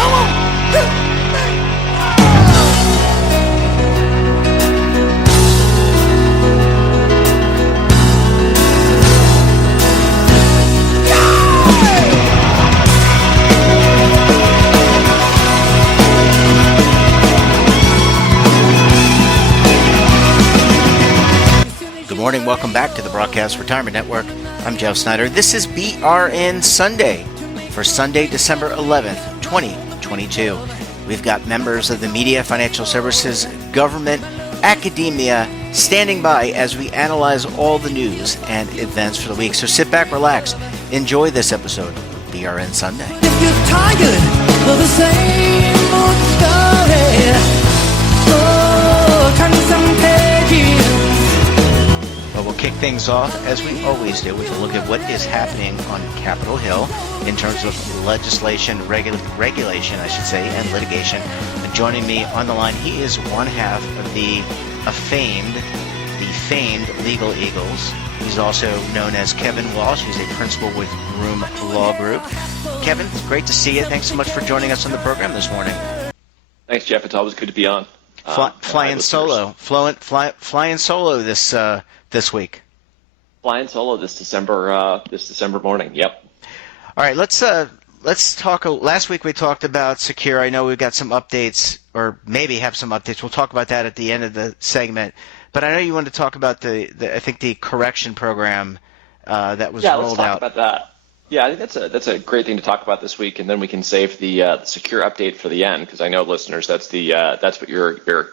Come on! Good morning. Welcome back to the Broadcast Retirement Network. I'm Jeff Snyder. This is BRN Sunday for Sunday, December 11th, 2022. We've got members of the media, financial services, government, academia standing by as we analyze all the news and events for the week. So sit back, relax, enjoy this episode of BRN Sunday. If you're tired of the same old story, turn some pages. Well, we'll kick things off, as we always do, with a look at what is happening on Capitol Hill in terms of legislation, regulation, and litigation. And joining me on the line, he is one half of the famed Legal Eagles. He's also known as Kevin Walsh. He's a principal with Groom Law Group. Kevin, it's great to see you. Thanks so much for joining us on the program this morning. Thanks, Jeff. It's always good to be on. Flying solo this week. Flying solo this December morning. Yep. All right, let's talk. Last week we talked about Secure. I know we've got some updates, or maybe have some updates. We'll talk about that at the end of the segment. But I know you wanted to talk about the correction program that was rolled out. Yeah, let's talk about that. Yeah, I think that's a great thing to talk about this week, and then we can save the Secure update for the end, because I know, listeners, that's what your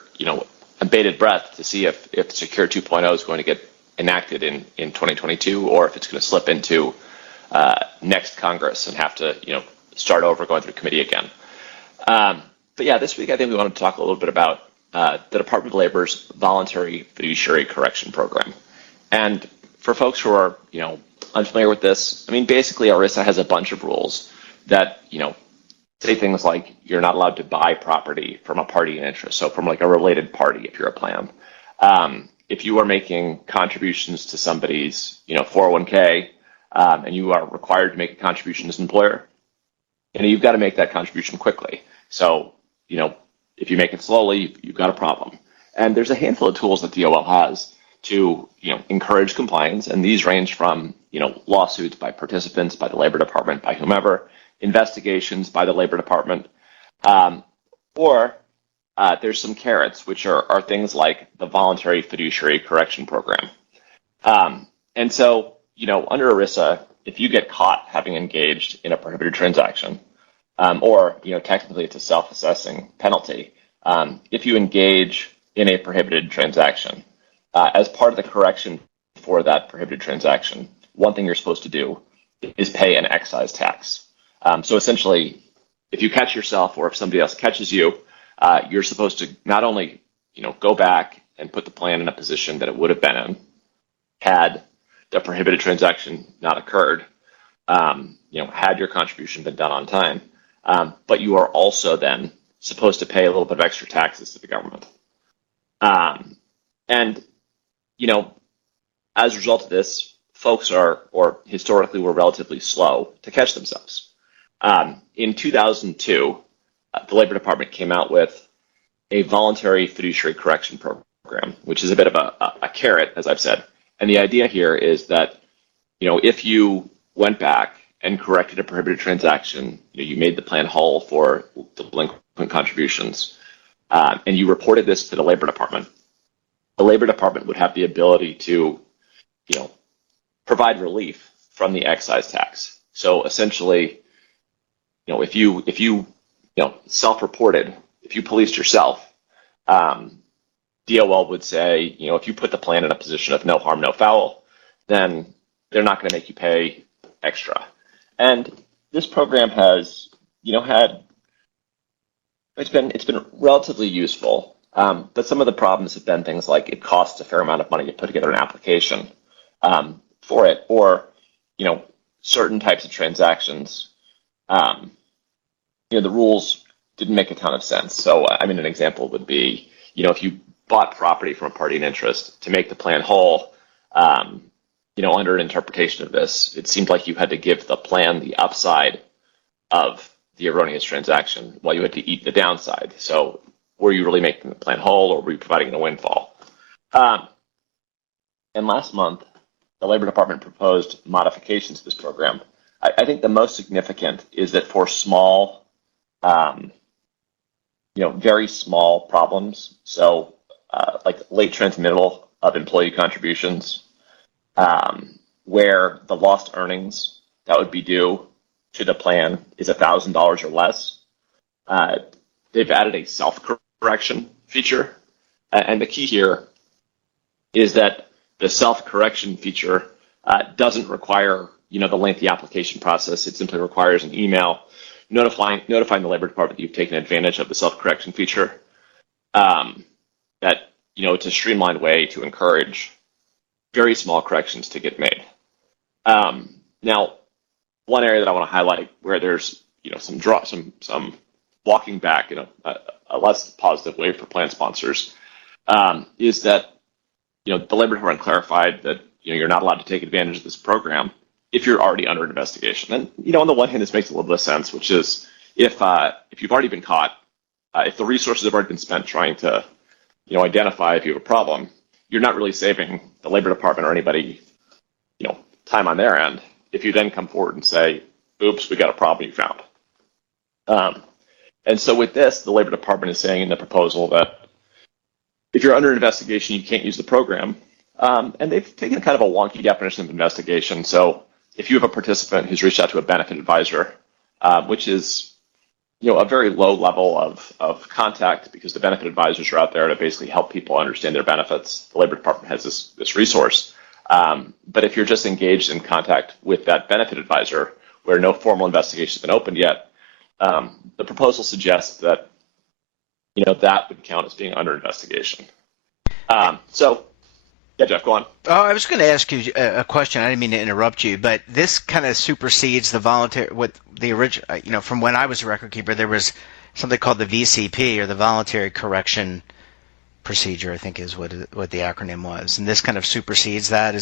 bated breath to see if Secure 2.0 is going to get enacted in 2022, or if it's going to slip into next Congress and have to start over going through committee again. But yeah, this week I think we want to talk a little bit about the Department of Labor's Voluntary Fiduciary Correction Program. And for folks who are unfamiliar with this, I mean, basically ERISA has a bunch of rules that say things like you're not allowed to buy property from a party in interest, so from like a related party if you're a plan. If you are making contributions to somebody's 401k and you are required to make a contribution as an employer, you've got to make that contribution quickly. So if you make it slowly, you've got a problem. And there's a handful of tools that DOL has to encourage compliance, and these range from lawsuits by participants, by the Labor Department, by whomever, investigations by the Labor Department, or there's some carrots, which are things like the Voluntary Fiduciary Correction Program. And so, under ERISA, if you get caught having engaged in a prohibited transaction, or technically it's a self-assessing penalty, if you engage in a prohibited transaction, as part of the correction for that prohibited transaction, one thing you're supposed to do is pay an excise tax. So essentially, if you catch yourself or if somebody else catches you, you're supposed to not only go back and put the plan in a position that it would have been in had the prohibited transaction not occurred, had your contribution been done on time, but you are also then supposed to pay a little bit of extra taxes to the government. And as a result of this, folks historically were relatively slow to catch themselves. In 2002, the Labor Department came out with a voluntary fiduciary correction program, which is a bit of a carrot, as I've said. And the idea here is that, if you went back and corrected a prohibited transaction, you made the plan whole for delinquent contributions, and you reported this to the Labor Department, the Labor Department would have the ability to, provide relief from the excise tax. So essentially, if you self-reported, if you policed yourself, DOL would say, if you put the plan in a position of no harm, no foul, then they're not going to make you pay extra. And this program has, it's been relatively useful, but some of the problems have been things like it costs a fair amount of money to put together an application for it, or certain types of transactions. The rules didn't make a ton of sense. So, an example would be, if you bought property from a party in interest to make the plan whole, under an interpretation of this, it seemed like you had to give the plan the upside of the erroneous transaction while you had to eat the downside. So were you really making the plan whole, or were you providing a windfall? And last month, the Labor Department proposed modifications to this program. I think the most significant is that for small, very small problems, so like late transmittal of employee contributions, where the lost earnings that would be due to the plan is $1,000 or less, they've added a self-correction feature. And the key here is that the self-correction feature doesn't require the lengthy application process. It simply requires an email notifying the Labor Department that you've taken advantage of the self-correction feature. That it's a streamlined way to encourage very small corrections to get made. Now, one area that I want to highlight where there's some walking back in a less positive way for plan sponsors is that the Labor Department clarified that you're not allowed to take advantage of this program if you're already under investigation. And on the one hand, this makes a little bit of sense, which is if you've already been caught, if the resources have already been spent trying to identify if you have a problem, you're not really saving the Labor Department or anybody time on their end if you then come forward and say, oops, we got a problem you found. And so with this, the Labor Department is saying in the proposal that if you're under investigation, you can't use the program. And they've taken kind of a wonky definition of investigation. So if you have a participant who's reached out to a benefit advisor, which is a very low level of contact, because the benefit advisors are out there to basically help people understand their benefits. The Labor Department has this resource. But if you're just engaged in contact with that benefit advisor where no formal investigation has been opened yet, the proposal suggests that that would count as being under investigation. Yeah, Jeff, go on. Oh, I was going to ask you a question. I didn't mean to interrupt you, but this kind of supersedes the voluntary. What the original, from when I was a record keeper, there was something called the VCP, or the Voluntary Correction Procedure, I think is what the acronym was. And this kind of supersedes that.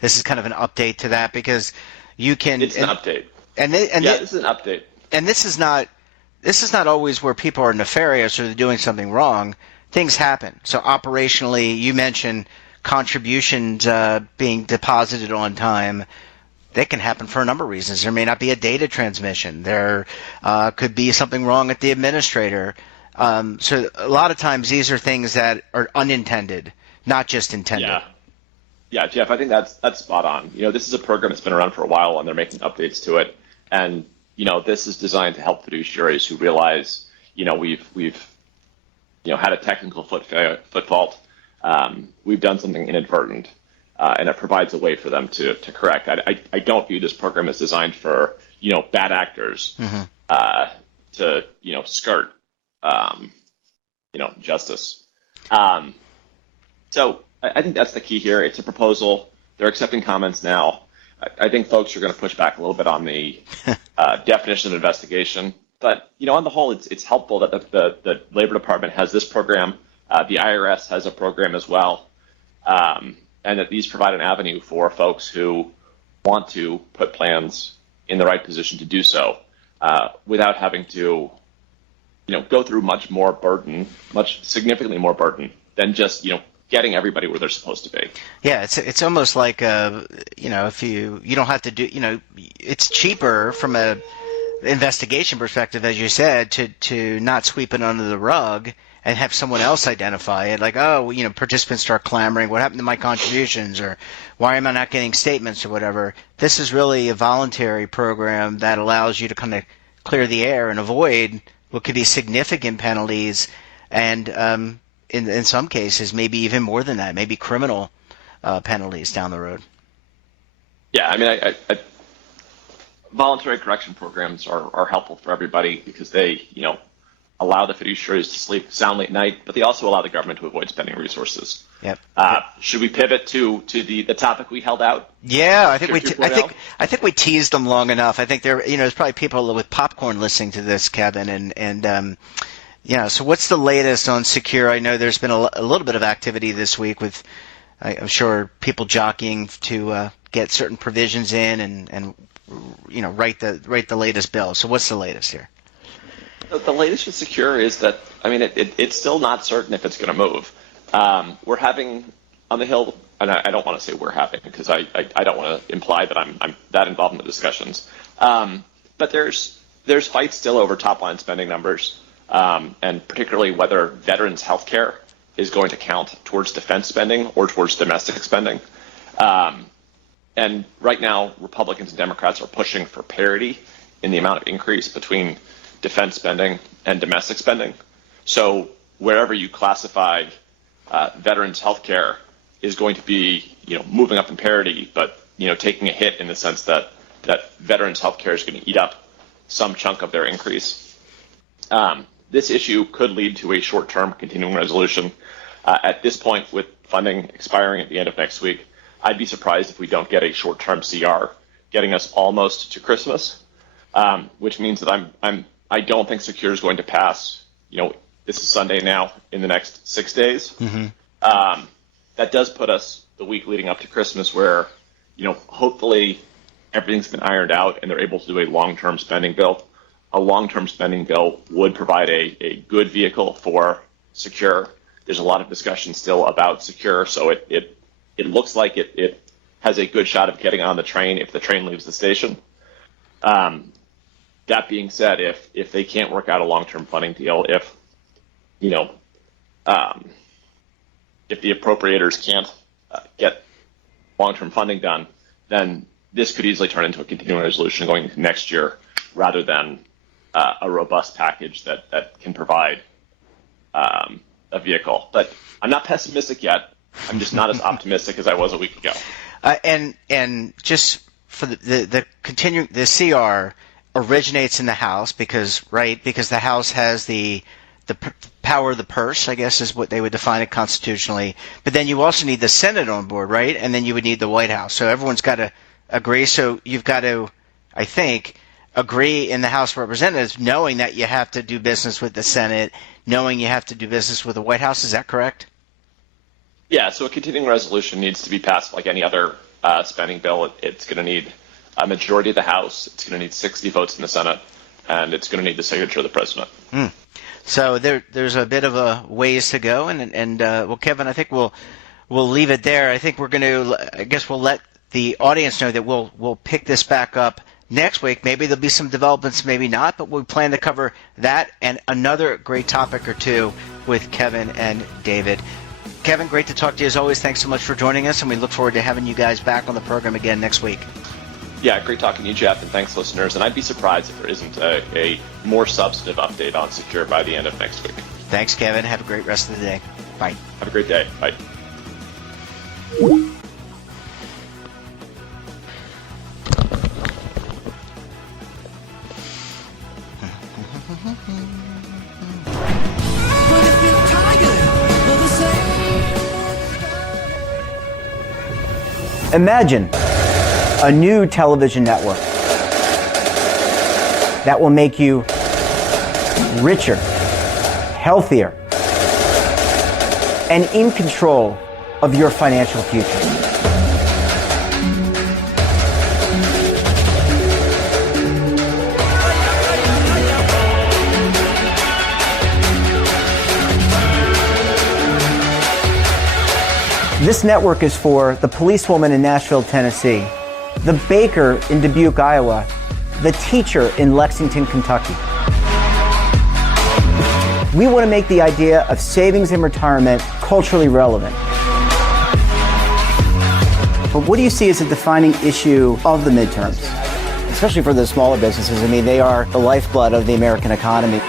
This is kind of an update to that, because you can. It's an update. This is an update. And this is not always where people are nefarious or they're doing something wrong. Things happen. So operationally, you mentioned contributions being deposited on time. They can happen for a number of reasons. There may not be a data transmission. There could be something wrong with the administrator. So a lot of times these are things that are unintended, not just intended. Yeah, Jeff, I think that's spot on. This is a program that's been around for a while, and they're making updates to it. And this is designed to help fiduciaries who realize we've had a technical foot fault. We've done something inadvertent, and it provides a way for them to correct. I don't view this program as designed for bad actors to skirt justice. So I think that's the key here. It's a proposal. They're accepting comments now. I think folks are going to push back a little bit on the definition of investigation. But on the whole, it's helpful that the Labor Department has this program. The IRS has a program as well, and that these provide an avenue for folks who want to put plans in the right position to do so without having to go through much significantly more burden than just getting everybody where they're supposed to be. Yeah, it's almost like if you don't have to do it's cheaper from a investigation perspective, as you said, to not sweep it under the rug and have someone else identify it, like, participants start clamoring, what happened to my contributions, or why am I not getting statements, or whatever. This is really a voluntary program that allows you to kind of clear the air and avoid what could be significant penalties, and in some cases maybe even more than that, maybe criminal penalties down the road. Yeah, I mean, I voluntary correction programs are helpful for everybody because they allow the fiduciaries to sleep soundly at night, but they also allow the government to avoid spending resources. Yep. Should we pivot to the topic we held out? Yeah, I think we teased them long enough. I think there's probably people with popcorn listening to this, Kevin, and so what's the latest on Secure? I know there's been a little bit of activity this week with, I'm sure, people jockeying to get certain provisions in and write the latest bill. So what's the latest here? The latest with Secure is that, it's still not certain if it's going to move. We're having on the Hill, and I don't want to say we're having because I don't want to imply that I'm that involved in the discussions. But there's fights still over top line spending numbers, and particularly whether veterans health care is going to count towards defense spending or towards domestic spending. And right now, Republicans and Democrats are pushing for parity in the amount of increase between defense spending and domestic spending. So wherever you classify veterans health care is going to be, moving up in parity, but, taking a hit in the sense that veterans health care is going to eat up some chunk of their increase. This issue could lead to a short-term continuing resolution. At this point, with funding expiring at the end of next week, I'd be surprised if we don't get a short-term CR, getting us almost to Christmas, which means that I don't think Secure is going to pass. This is Sunday now, in the next 6 days. Mm-hmm. That does put us the week leading up to Christmas where, hopefully everything's been ironed out and they're able to do a long-term spending bill. A long-term spending bill would provide a good vehicle for Secure. There's a lot of discussion still about Secure, so it looks like it has a good shot of getting on the train if the train leaves the station. That being said, if they can't work out a long-term funding deal, if the appropriators can't get long-term funding done, then this could easily turn into a continuing resolution going into next year rather than a robust package that can provide a vehicle. But I'm not pessimistic yet. I'm just not as optimistic as I was a week ago. And just for the continuing, the CR originates in the House because the House has the power of the purse, I guess is what they would define it constitutionally. But then you also need the Senate on board, right? And then you would need the White House. So everyone's got to agree. So you've got to, I think, agree in the House of Representatives, knowing that you have to do business with the Senate, knowing you have to do business with the White House. Is that correct? Yeah, so a continuing resolution needs to be passed like any other spending bill. It's going to need a majority of the House. It's going to need 60 votes in the Senate, and it's going to need the signature of the president. So there's a bit of a ways to go, and well, Kevin, I think we'll leave it there. I think we're going to, I guess we'll let the audience know that we'll pick this back up next week. Maybe there'll be some developments, maybe not, but we plan to cover that and another great topic or two with Kevin and David. Kevin, great to talk to you as always. Thanks so much for joining us, and we look forward to having you guys back on the program again next week. Yeah, great talking to you, Jeff, and thanks, listeners. And I'd be surprised if there isn't a more substantive update on Secure by the end of next week. Thanks, Kevin. Have a great rest of the day. Bye. Have a great day. Bye. But if you're tired of the same. Imagine a new television network that will make you richer, healthier, and in control of your financial future. This network is for the policewoman in Nashville, Tennessee, the baker in Dubuque, Iowa, the teacher in Lexington, Kentucky. We want to make the idea of savings and retirement culturally relevant. But what do you see as a defining issue of the midterms? Especially for the smaller businesses. I mean, they are the lifeblood of the American economy.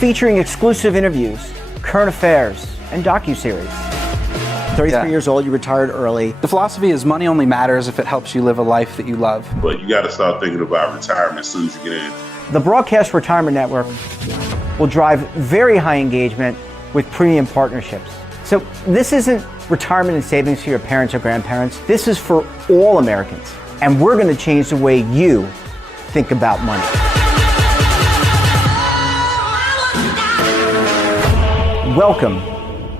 Featuring exclusive interviews, current affairs, and docuseries. 33 years old, you retired early. The philosophy is money only matters if it helps you live a life that you love. But you got to start thinking about retirement as soon as you get in. The Broadcast Retirement Network will drive very high engagement with premium partnerships. So this isn't retirement and savings for your parents or grandparents. This is for all Americans. And we're going to change the way you think about money. Welcome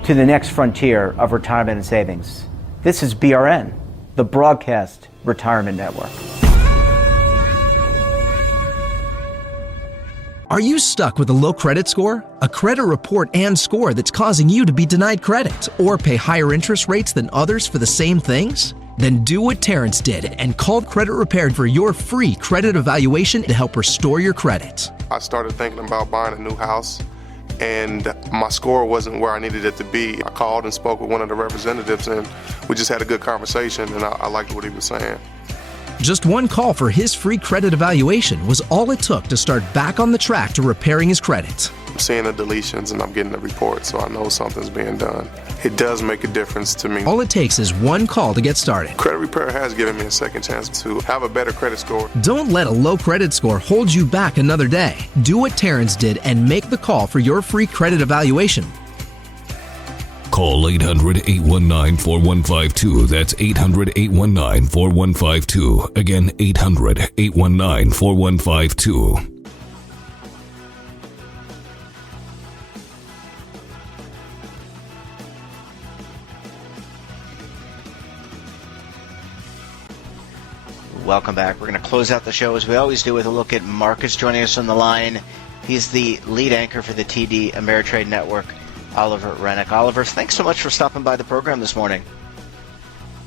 to the next frontier of retirement and savings. This is BRN, the Broadcast Retirement Network. Are you stuck with a low credit score? A credit report and score that's causing you to be denied credit or pay higher interest rates than others for the same things? Then do what Terrence did and call Credit Repaired for your free credit evaluation to help restore your credit. I started thinking about buying a new house, and my score wasn't where I needed it to be. I called and spoke with one of the representatives, and we just had a good conversation, and I liked what he was saying. Just one call for his free credit evaluation was all it took to start back on the track to repairing his credit. I'm seeing the deletions and I'm getting the report, so I know something's being done. It does make a difference to me. All it takes is one call to get started. Credit Repair has given me a second chance to have a better credit score. Don't let a low credit score hold you back another day. Do what Terrence did and make the call for your free credit evaluation. Call 800-819-4152. That's 800-819-4152. Again, 800-819-4152. Welcome back. We're going to close out the show as we always do with a look at Marcus joining us on the line. He's the lead anchor for the TD Ameritrade Network, Oliver Rennick. Oliver, thanks so much for stopping by the program this morning.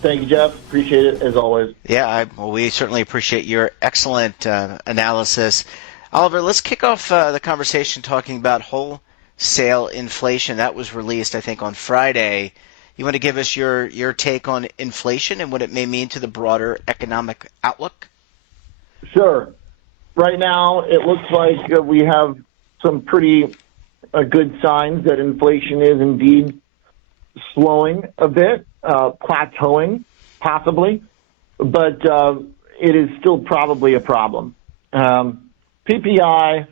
Thank you, Jeff. Appreciate it, as always. Yeah, we certainly appreciate your excellent analysis. Oliver, let's kick off the conversation talking about wholesale inflation. That was released, I think, on Friday. You want to give us your take on inflation and what it may mean to the broader economic outlook? Sure. Right now, it looks like we have some pretty good signs that inflation is indeed slowing a bit, plateauing possibly, but it is still probably a problem. PPI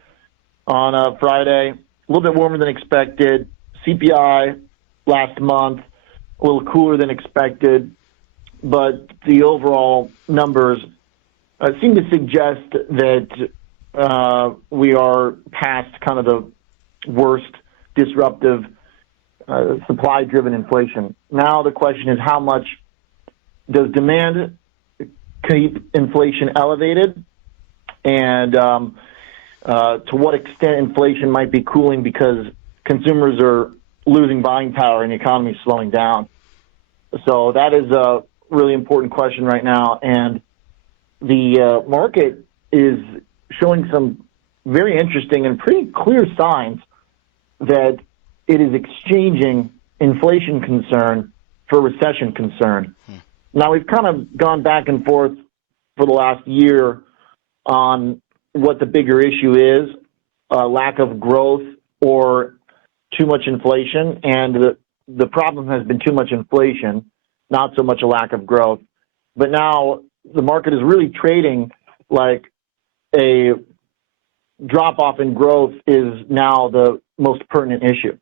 on Friday, a little bit warmer than expected. CPI last month, a little cooler than expected, but the overall numbers seem to suggest that we are past kind of the worst disruptive supply-driven inflation. Now the question is, how much does demand keep inflation elevated, and to what extent inflation might be cooling because consumers are losing buying power and the economy is slowing down. So that is a really important question right now, and the market is showing some very interesting and pretty clear signs that it is exchanging inflation concern for recession concern. Now, we've kind of gone back and forth for the last year on what the bigger issue is, lack of growth or too much inflation, and the problem has been too much inflation, not so much a lack of growth. But now the market is really trading like a drop-off in growth is now the most pertinent issue.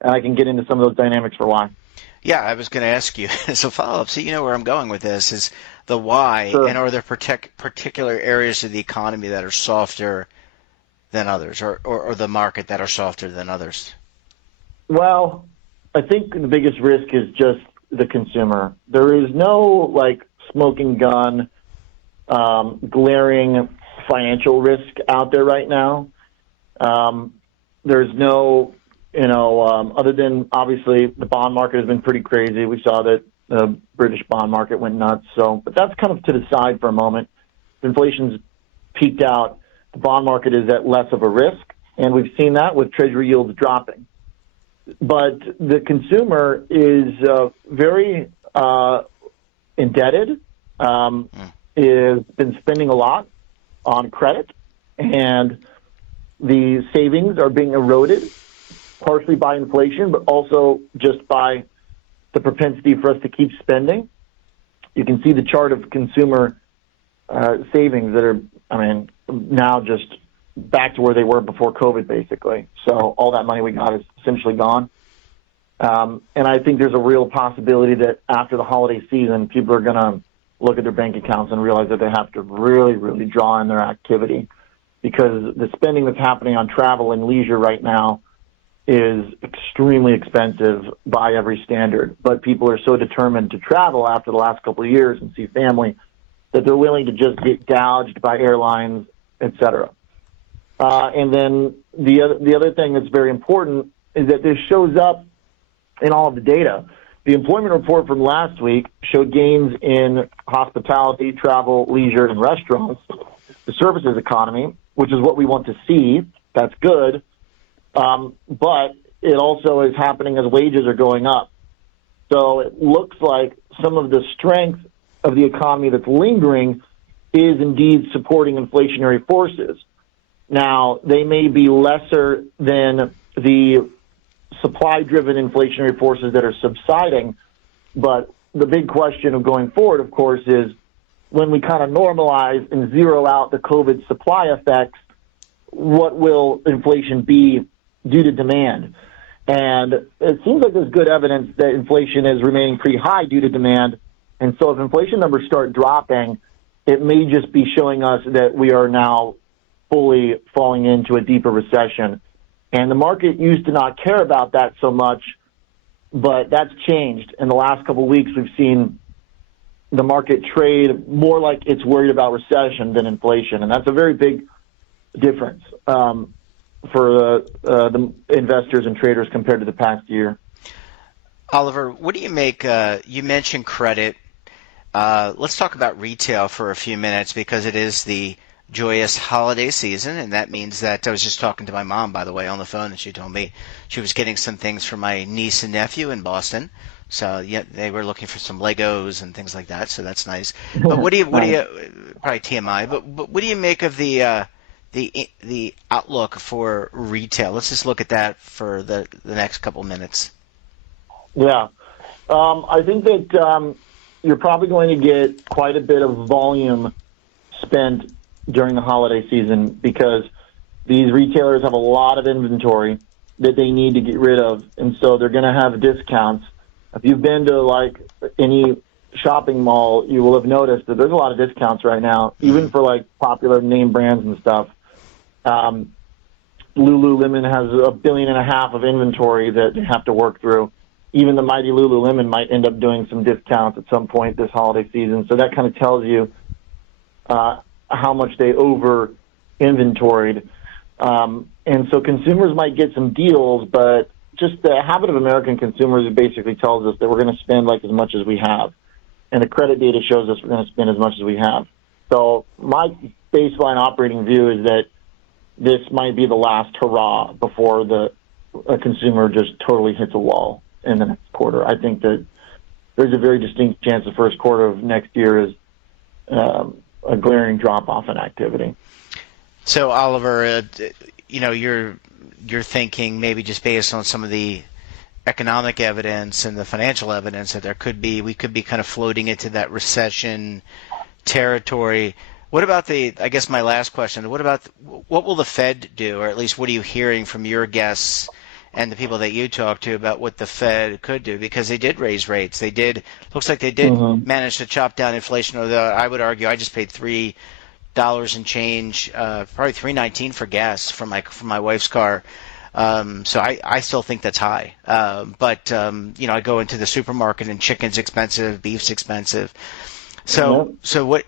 And I can get into some of those dynamics for why. Yeah, I was going to ask you as a follow-up. So you know where I'm going with this is the why, Sure. and are there particular areas of the economy that are softer than others, or the market that are softer than others? Well, I think the biggest risk is just the consumer. There is no smoking gun, glaring financial risk out there right now. There's no, other than obviously the bond market has been pretty crazy. We saw that the British bond market went nuts. But that's kind of to the side for a moment. Inflation's peaked out. The bond market is at less of a risk, and we've seen that with Treasury yields dropping. But the consumer is very indebted, has been spending a lot on credit, and the savings are being eroded, partially by inflation, but also just by the propensity for us to keep spending. You can see the chart of consumer savings that are, now just back to where they were before COVID, basically. So all that money we got is essentially gone. And I think there's a real possibility that after the holiday season, people are going to look at their bank accounts and realize that they have to really, really draw in their activity, because the spending that's happening on travel and leisure right now is extremely expensive by every standard. But people are so determined to travel after the last couple of years and see family that they're willing to just get gouged by airlines, et cetera. And then the other thing that's very important is that this shows up in all of the data. The employment report from last week showed gains in hospitality, travel, leisure, and restaurants, the services economy, which is what we want to see. That's good. But it also is happening as wages are going up. So it looks like some of the strength of the economy that's lingering is indeed supporting inflationary forces. Now, they may be lesser than the supply-driven inflationary forces that are subsiding, but the big question of going forward, of course, is when we kind of normalize and zero out the COVID supply effects, what will inflation be due to demand? And it seems like there's good evidence that inflation is remaining pretty high due to demand. And so if inflation numbers start dropping, it may just be showing us that we are now fully falling into a deeper recession. And the market used to not care about that so much, but that's changed. In the last couple of weeks, we've seen the market trade more like it's worried about recession than inflation. And that's a very big difference for the investors and traders compared to the past year. Oliver, what do you make? You mentioned credit. Let's talk about retail for a few minutes because it is the joyous holiday season, and that means that I was just talking to my mom, by the way, on the phone, and she told me she was getting some things for my niece and nephew in Boston. So yeah, they were looking for some Legos and things like that. So that's nice. But what do you probably TMI? But what do you make of the outlook for retail? Let's just look at that for the next couple minutes. Yeah, I think that you're probably going to get quite a bit of volume spent during the holiday season because these retailers have a lot of inventory that they need to get rid of, and so they're going to have discounts. If you've been to like any shopping mall, you will have noticed that there's a lot of discounts right now, even for like popular name brands and stuff. Lululemon has $1.5 billion of inventory that they have to work through. Even the mighty Lululemon might end up doing some discounts at some point this holiday season. So that kind of tells you how much they over inventoried. And so consumers might get some deals, but just the habit of American consumers basically tells us that we're going to spend like as much as we have. And the credit data shows us we're going to spend as much as we have. So my baseline operating view is that this might be the last hurrah before a consumer just totally hits a wall in the next quarter. I think that there's a very distinct chance the first quarter of next year is a glaring drop-off in activity. So, Oliver, you're thinking maybe just based on some of the economic evidence and the financial evidence that we could be kind of floating into that recession territory. What about I guess my last question, what will the Fed do, or at least what are you hearing from your guests and the people that you talk to about what the Fed could do? Because they did raise rates. Looks like they did manage to chop down inflation, although I would argue I just paid $3 and change, probably $3.19 for gas for my wife's car. So I still think that's high. But I go into the supermarket and chicken's expensive, beef's expensive. So what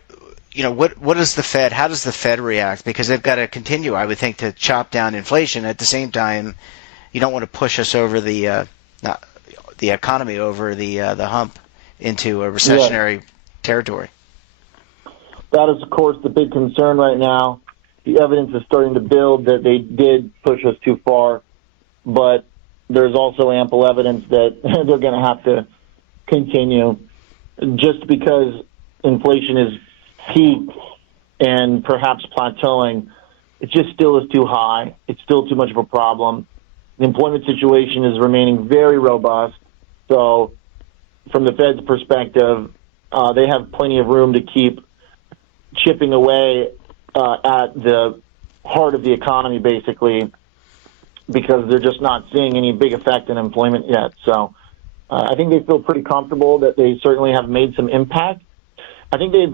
does the Fed? How does the Fed react? Because they've got to continue, I would think, to chop down inflation. At the same time, you don't want to push us over the economy over the hump into a recessionary territory. That is, of course, the big concern right now. The evidence is starting to build that they did push us too far, but there's also ample evidence that they're going to have to continue. Just because inflation is peaked and perhaps plateauing, it just still is too high. It's still too much of a problem. The employment situation is remaining very robust. So from the Fed's perspective, they have plenty of room to keep chipping away at the heart of the economy, basically, because they're just not seeing any big effect in employment yet. So I think they feel pretty comfortable that they certainly have made some impact. I think they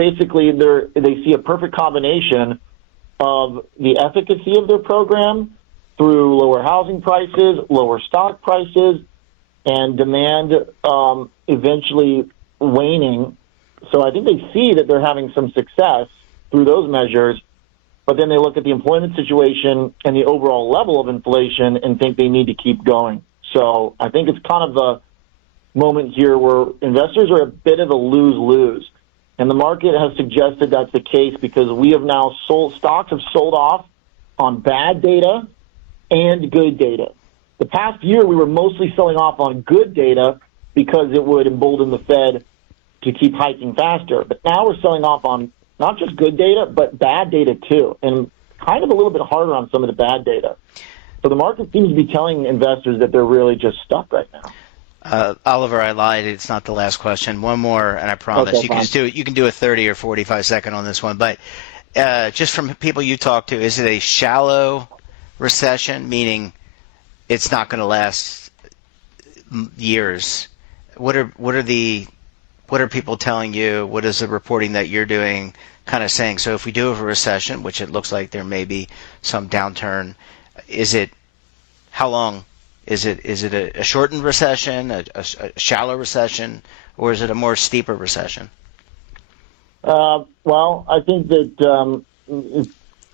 see a perfect combination of the efficacy of their program through lower housing prices, lower stock prices, and demand eventually waning So I think they see that they're having some success through those measures, but then they look at the employment situation and the overall level of inflation and think they need to keep going. So I think it's kind of a moment here where investors are a bit of a lose-lose. And the market has suggested that's the case because we have now stocks have sold off on bad data and good data. The past year, we were mostly selling off on good data because it would embolden the Fed to keep hiking faster. But now we're selling off on not just good data, but bad data too, and kind of a little bit harder on some of the bad data. So the market seems to be telling investors that they're really just stuck right now. Oliver, I lied. It's not the last question. One more, and I promise Okay, you can do a 30 or 45 second on this one. But just from people you talk to, is it a shallow recession, meaning it's not going to last years? What are people telling you? What is the reporting that you're doing kind of saying? So if we do have a recession, which it looks like there may be some downturn, how long? Is it a shortened recession, a shallow recession, or is it a more steeper recession? Well, I think that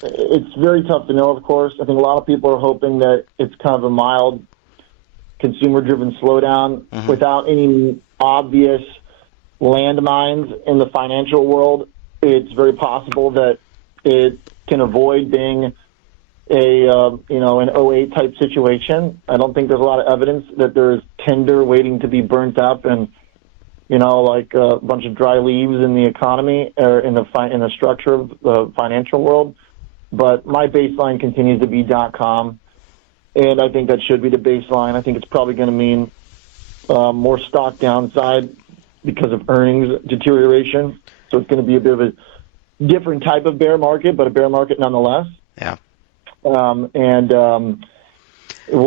it's very tough to know, of course. I think a lot of people are hoping that it's kind of a mild consumer-driven slowdown without any obvious landmines in the financial world. It's very possible that it can avoid being an 08 type situation. I don't think there's a lot of evidence that there's tinder waiting to be burnt up and like a bunch of dry leaves in the economy or in the structure of the financial world. But my baseline continues to be .com, and I think that should be the baseline. I think it's probably going to mean more stock downside because of earnings deterioration. So it's going to be a bit of a different type of bear market, but a bear market nonetheless. Yeah. We'll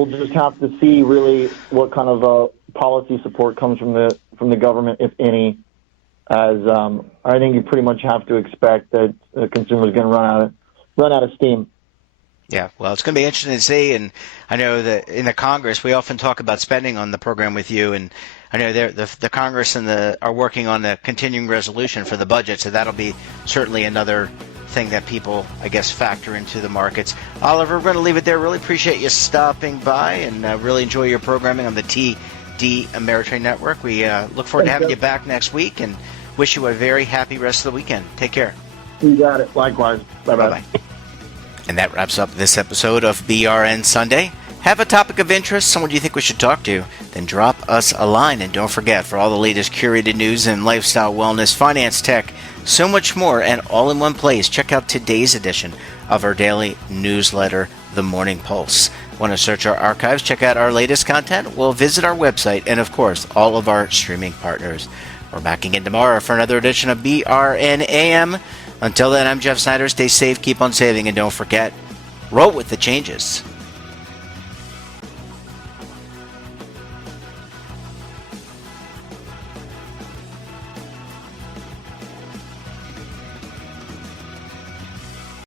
just have to see really what kind of policy support comes from the government, if any. As I think you pretty much have to expect that the consumer is going to run out of steam. Yeah, well, it's going to be interesting to see, and I know that in the Congress we often talk about spending on the program with you, and I know the Congress are working on the continuing resolution for the budget, so that'll be certainly another thing that people, I guess, factor into the markets. Oliver, we're going to leave it there. Really appreciate you stopping by, and really enjoy your programming on the TD Ameritrade Network. We look forward to having you back next week, and wish you a very happy rest of the weekend. Take care. You got it. Likewise. Bye-bye. And that wraps up this episode of BRN Sunday. Have a topic of interest, someone you think we should talk to, then drop us a line. And don't forget, for all the latest curated news in lifestyle, wellness, finance, tech, so much more, and all in one place, check out today's edition of our daily newsletter, The Morning Pulse. Want to search our archives, check out our latest content? Well, visit our website and, of course, all of our streaming partners. We're back again tomorrow for another edition of BRN AM. Until then, I'm Jeff Snyder. Stay safe, keep on saving, and don't forget, roll with the changes.